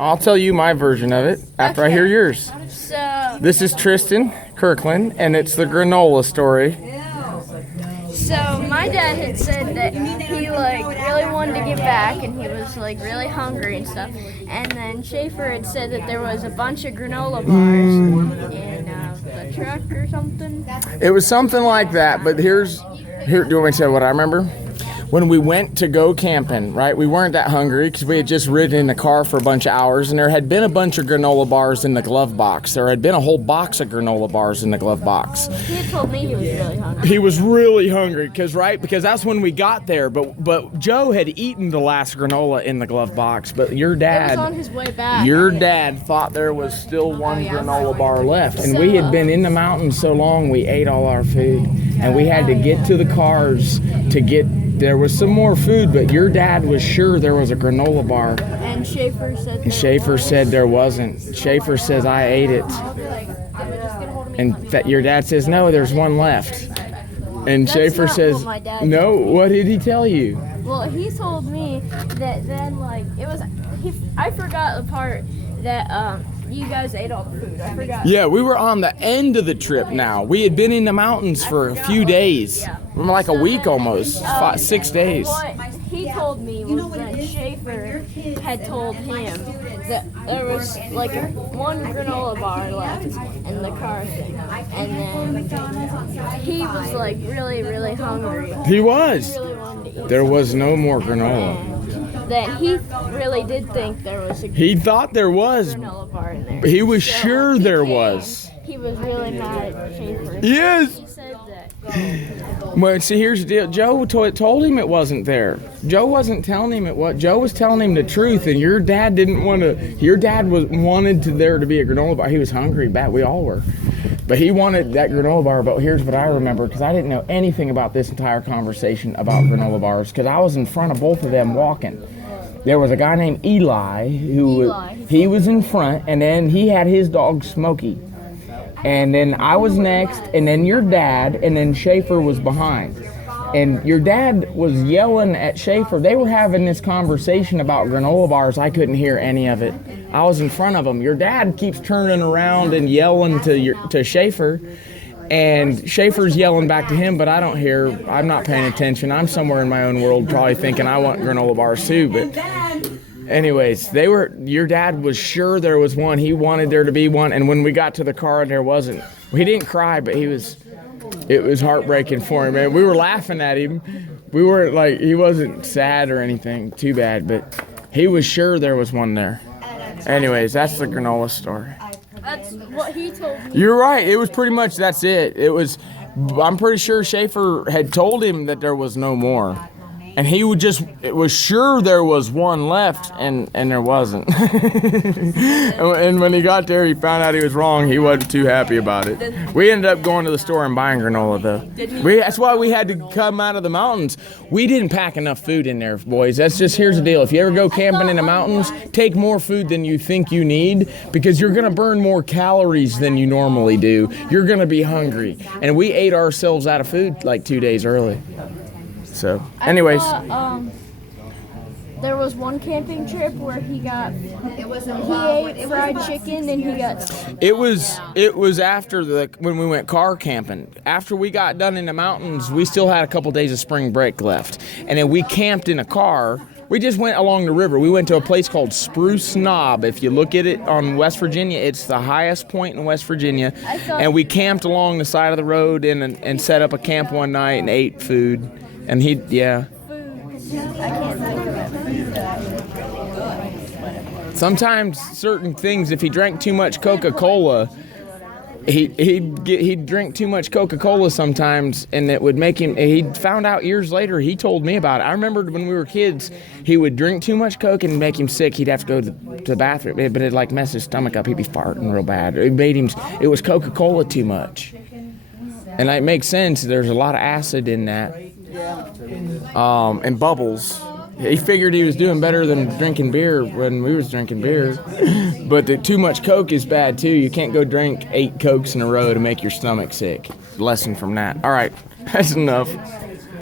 I'll tell you my version of it after I hear yours. So, This is Tristan Kirkland, and it's the granola story. my dad had said that he really wanted to get back, and he was really hungry and stuff. And then Schaefer had said that there was a bunch of granola bars in the truck or something. It was something like that, but here. Do you want me to say what I remember? When we went to go camping, right? We weren't that hungry because we had just ridden in the car for a bunch of hours, and there had been a bunch of granola bars in the glove box. There had been a whole box of granola bars in the glove box. He had told me he was really hungry. He was really hungry because that's when we got there. But Joe had eaten the last granola in the glove box. But your dad, It was on his way back. your dad thought there was still one granola bar left, and we had been in the mountains so long we ate all our food, and we had to get to the cars to get. There was some more food, but your dad was sure there was a granola bar. And Schaefer said There wasn't. Schaefer says, I ate it. And your dad says, no, there's one left. And That's Schaefer not says, what my dad no, told me. what did he tell you? Well, he told me that then, I forgot the part that, you guys ate all the food. I forgot. Yeah, we were on the end of the trip now. We had been in the mountains for a few days. Like a week almost. 6 days. What he told me was that Schaefer had told him that there was one granola bar left in the car thing. And then he was really, really hungry. He was. He really wanted to eat. There was no more granola. That he really did think there was a He thought there was. granola bar in there. He was sure there was. He was really mad at Schaefer. Yes. He said that. Well, see, here's the deal. Joe told him it wasn't there. Joe wasn't telling him it was. Joe was telling him the truth, and your dad didn't want to. Your dad wanted there to be a granola bar. He was hungry, bad. We all were. But he wanted that granola bar. But here's what I remember, because I didn't know anything about this entire conversation about granola bars, because I was in front of both of them walking. There was a guy named Eli he was in front, and then he had his dog Smokey. And then I was next, and then your dad, and then Schaefer was behind. And your dad was yelling at Schaefer. They were having this conversation about granola bars. I couldn't hear any of it. I was in front of him. Your dad keeps turning around and yelling to Schaefer. And Schaefer's yelling back to him, but I don't hear. I'm not paying attention. I'm somewhere in my own world probably thinking I want granola bars too. But anyways, your dad was sure there was one. He wanted there to be one. And when we got to the car, there wasn't. He didn't cry, but it was heartbreaking for him, man. We were laughing at him. We weren't he wasn't sad or anything too bad, but he was sure there was one there. Anyways, that's the granola story. That's what he told me. You're right. It was pretty much that's it. I'm pretty sure Schaefer had told him that there was no more. And he was sure there was one left, and there wasn't. And when he got there, he found out he was wrong. He wasn't too happy about it. We ended up going to the store and buying granola, though. That's why we had to come out of the mountains. We didn't pack enough food in there, boys. Here's the deal. If you ever go camping in the mountains, take more food than you think you need, because you're going to burn more calories than you normally do. You're going to be hungry. And we ate ourselves out of food 2 days early. So, anyways. There was one camping trip where he ate fried chicken and he got. It was after when we went car camping. After we got done in the mountains, we still had a couple days of spring break left, and then we camped in a car. We just went along the river. We went to a place called Spruce Knob. If you look at it on West Virginia, it's the highest point in West Virginia. And we camped along the side of the road and set up a camp one night and ate food. And Food. I can't think of it. Sometimes certain things, if he drank too much Coca-Cola, he'd drink too much Coca-Cola sometimes, and it would make him. He found out years later. He told me about it. I remember when we were kids, he would drink too much Coke and make him sick. He'd have to go to the bathroom, but it'd mess his stomach up. He'd be farting real bad. It was Coca-Cola too much, and it makes sense. There's a lot of acid in that. And bubbles. He figured he was doing better than drinking beer when we was drinking beer. But too much Coke is bad too. You can't go drink 8 Cokes in a row to make your stomach sick. Lesson from that. All right, that's enough.